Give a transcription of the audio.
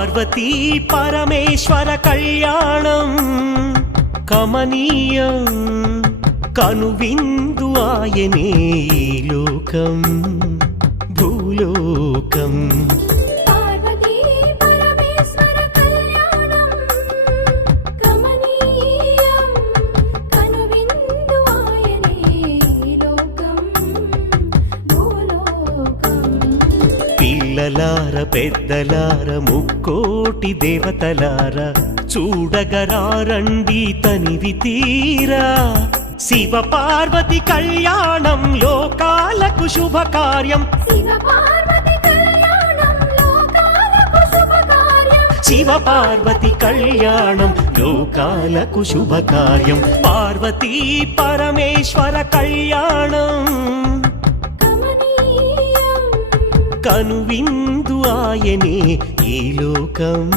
పార్వతీ పరమేశ్వర కళ్యాణం కమనీయం కనువిందు ఆయనే ఈ లోకం భూలోకం పార్వతీ పరమేశ్వర కళ్యాణం కమనీయం కనువిందు ఆయనే ఈ లోకం భూలోకం పిల్లలార పెద్దలార ముక్కోటి దేవతలార చూడగరారండి తనివి తీరా శివ పార్వతి కళ్యాణం లోకాలకు శుభకార్యం శివ పార్వతి కళ్యాణం లోకాలకు శుభకార్యం శివ పార్వతి కళ్యాణం లోకాలకు శుభకార్యం పార్వతీ పరమేశ్వర కళ్యాణం కమనీయం కనువిందు ఆయనే ఈ లోకం